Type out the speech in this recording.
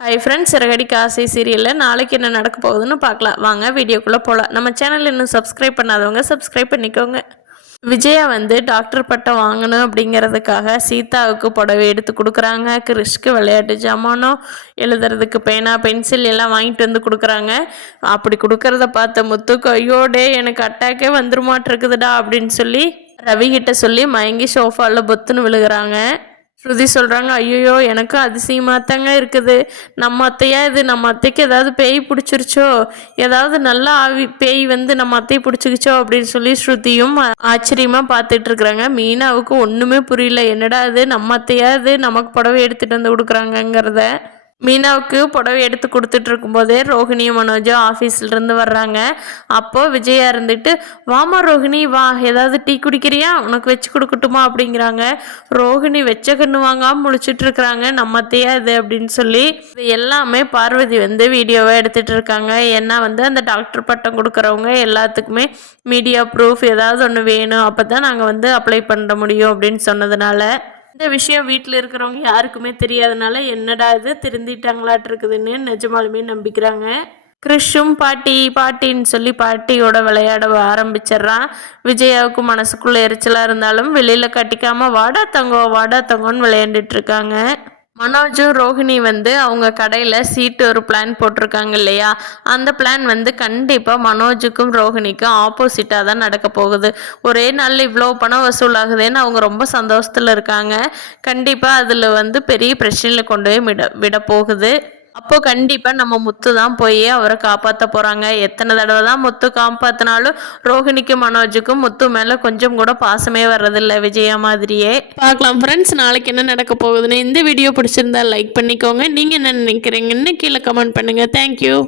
Hi friends, Siragadikka ஆசை சீரியலில் நாளைக்கு என்ன நடக்க போகுதுன்னு பார்க்கலாம். வாங்க வீடியோக்குள்ளே போகலாம். நம்ம சேனல் இன்னும் சப்ஸ்கிரைப் பண்ணாதவங்க சப்ஸ்கிரைப் பண்ணிக்கோங்க. விஜயா டாக்டர் பட்டம் வாங்கணும் அப்படிங்கிறதுக்காக சீதாவுக்கு புடவை எடுத்து கொடுக்குறாங்க. கிறிஷ்க்கு விளையாட்டு ஜாமானும் எழுதுறதுக்கு பேனா பென்சில் எல்லாம் வாங்கிட்டு வந்து கொடுக்குறாங்க. அப்படி கொடுக்கறத பார்த்த முத்துக்கு ஐயோடே எனக்கு அட்டாக்கே வந்துருமாட்டிருக்குதுடா அப்படின்னு சொல்லி ரவிகிட்ட சொல்லி மயங்கி சோஃபாவில் பொத்துன்னு விழுகிறாங்க. ஸ்ருதி சொல்கிறாங்க, ஐயோ எனக்கும் அதிசயமாக தாங்க இருக்குது. நம்ம அத்தையா இது? நம்ம அத்தைக்கு ஏதாவது பேய் பிடிச்சிருச்சோ, ஏதாவது நல்லா பேய் நம்ம அத்தையை பிடிச்சிக்கிச்சோ அப்படின்னு சொல்லி ஸ்ருதியும் ஆச்சரியமாக பார்த்துட்டு இருக்கிறாங்க. மீனாவுக்கு ஒன்றுமே புரியல. என்னடா இது, நம்ம அத்தையா இது நமக்கு புடவை எடுத்துகிட்டு வந்து கொடுக்குறாங்கங்கிறத. மீனாவுக்கு புடவை எடுத்து கொடுத்துட்டு இருக்கும்போதே ரோஹிணியும் மனோஜும் ஆஃபீஸ்லேருந்து வர்றாங்க. அப்போது விஜயா இருந்துட்டு, வாமா ரோஹிணி வா, ஏதாவது டீ குடிக்கிறியா, உனக்கு வச்சு கொடுக்கட்டுமா அப்படிங்கிறாங்க. ரோஹிணி வெச்ச கண்ணு வாங்காமல் முழிச்சிட்டு இருக்கிறாங்க. நம்மத்தையா இது அப்படின்னு சொல்லி இது எல்லாமே பார்வதி வீடியோவை எடுத்துகிட்டு இருக்காங்க. ஏன்னா அந்த டாக்டர் பட்டம் கொடுக்குறவங்க எல்லாத்துக்குமே மீடியா ப்ரூஃப் ஏதாவது ஒன்று வேணும், அப்போ தான் நாங்கள் அப்ளை பண்ண முடியும் அப்படின்னு சொன்னதுனால இந்த விஷயம் வீட்டில் இருக்கிறவங்க யாருக்குமே தெரியாதனால என்னடா இது திருந்திட்டாங்களாட்டு இருக்குதுன்னு நிஜமாலுமே நம்பிக்கிறாங்க. கிறிஷும் பாட்டின்னு சொல்லி பாட்டியோட விளையாட ஆரம்பிச்சிட்றான். விஜயாவுக்கு மனசுக்குள்ள எரிச்சலாக இருந்தாலும் வெளியில் கட்டிக்காமல் வாடா தங்கோன்னு விளையாண்டுட்டு இருக்காங்க. மனோஜும் ரோஹிணி அவங்க கடையில் சீட்டு ஒரு பிளான் போட்டிருக்காங்க இல்லையா, அந்த பிளான் கண்டிப்பாக மனோஜுக்கும் ரோஹிணிக்கும் ஆப்போசிட்டாக தான் நடக்க போகுது. ஒரே நாளில் இவ்வளோ பணம் வசூலாகுதுன்னு அவங்க ரொம்ப சந்தோஷத்தில் இருக்காங்க. கண்டிப்பாக அதில் பெரிய பிரச்சனையில் கொண்டு போய் விட போகுது. அப்போது கண்டிப்பாக நம்ம முத்து தான் போய் அவரை காப்பாற்ற போகிறாங்க. எத்தனை தடவை தான் முத்து காப்பாற்றினாலும் ரோஹிணிக்கும் மனோஜுக்கும் முத்து மேலே கொஞ்சம் கூட பாசமே வர்றதில்லை, விஜயா மாதிரியே. பார்க்கலாம் ஃப்ரெண்ட்ஸ், நாளைக்கு என்ன நடக்க போகுதுன்னு. இந்த வீடியோ பிடிச்சிருந்தா லைக் பண்ணிக்கோங்க. நீங்கள் என்ன நினைக்கிறீங்கன்னு கீழே கமெண்ட் பண்ணுங்கள். தேங்க்யூ.